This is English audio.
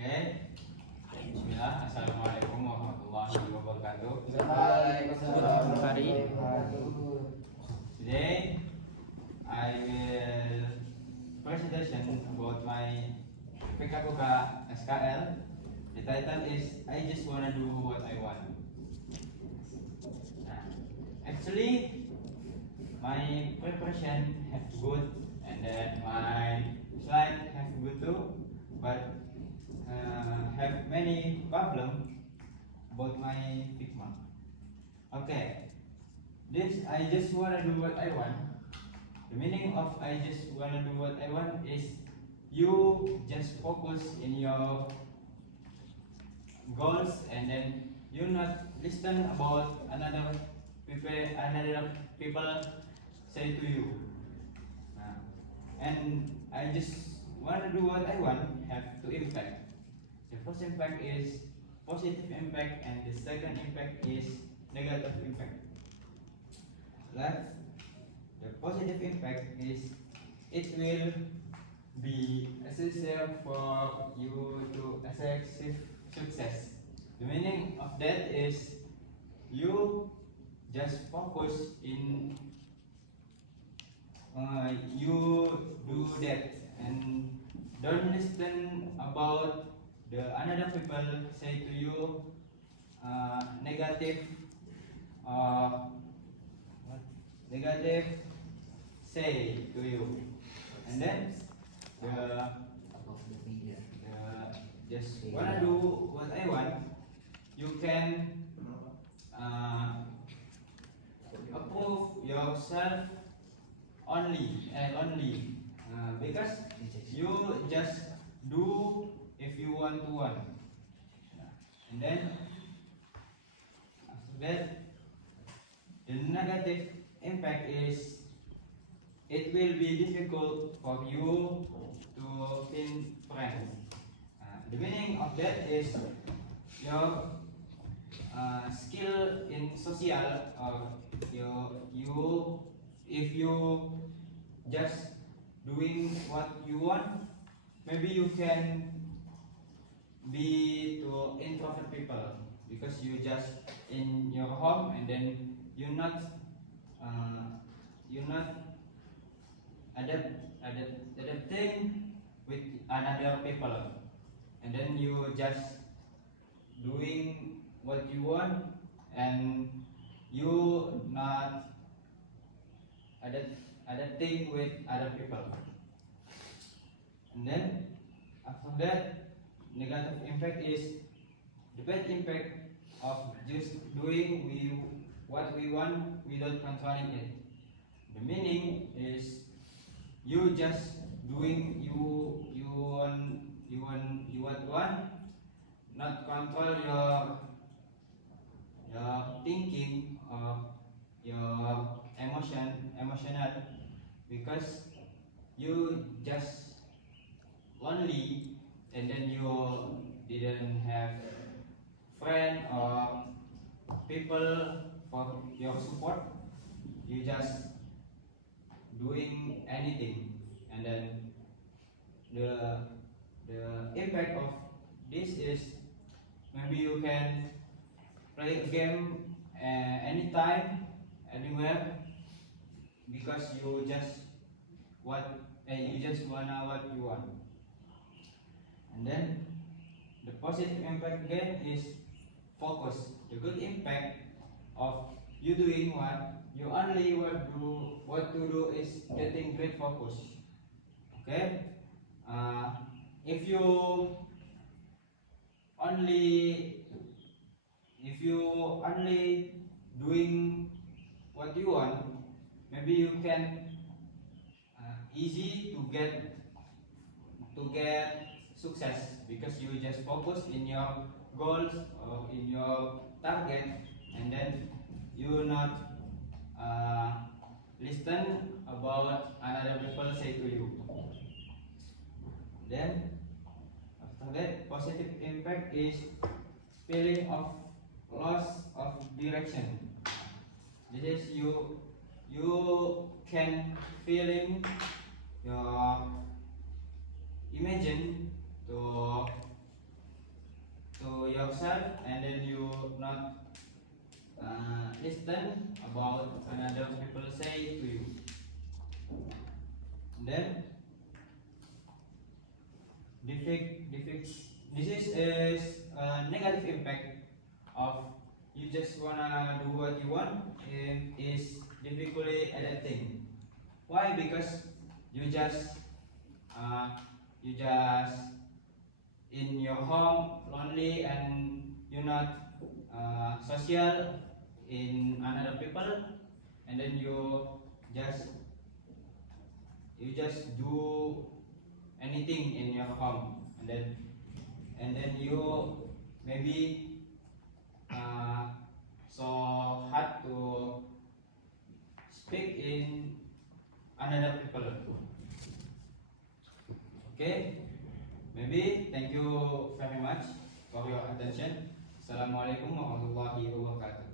Oke, Bismillah. Assalamualaikum warahmatullahi wabarakatuh. Waalaikumsalam. Today, I will presentation about my PKKUK SKL. The title is I just wanna do what I want. Actually, my preparation have good, and then my slide have good too, but have many problem about my Figma. Okay, this I just wanna do what I want. The meaning of I just wanna do what I want is you just focus in your goals, and then you not listen about another people say to you. And I just wanna do what I want have to impact. The first impact is positive impact, and the second impact is negative impact. Like the positive impact is it will be essential for you to achieve success. The meaning of that is you just focus in you do that, and don't listen about the another people say to you negative uh, negative say to you, and then the just wanna do what I want. You can approve yourself only because you just do if you want to one, and then after that the negative impact is it will be difficult for you to win friends. The meaning of that is your skill in social, or you if you just doing what you want, maybe you can be to introvert people because you just in your home, and then you're not adapting with another people, and then you just doing what you want, and you not adapting with other people. And then after that, negative impact is the bad impact of just doing what we want without controlling it. The meaning is you just doing you want, not control your thinking or your emotional, because you just lonely, and then you didn't have friend or people for your support. You just doing anything, and then the impact of this is maybe you can play a game anytime, anywhere, because you just wanna what you want. And then the positive impact again is focus. The good impact of you doing what to do is getting great focus. Okay, if you only doing what you want, maybe you can easy to get success, because you just focus in your goals or in your target, and then you not listen about another people say to you. Then after that, positive impact is feeling of loss of direction. This is you can feeling your imagine to to yourself, and then you not listen about another people say to you. Then this is a negative impact of you just wanna do what you want and is difficulty adapting. Why? Because you just in your home lonely and you're not social in another people, and then just you just do anything in your home, and then you maybe so hard to speak in another people. Okay, maybe thank you very much for your attention. Assalamualaikum warahmatullahi wabarakatuh.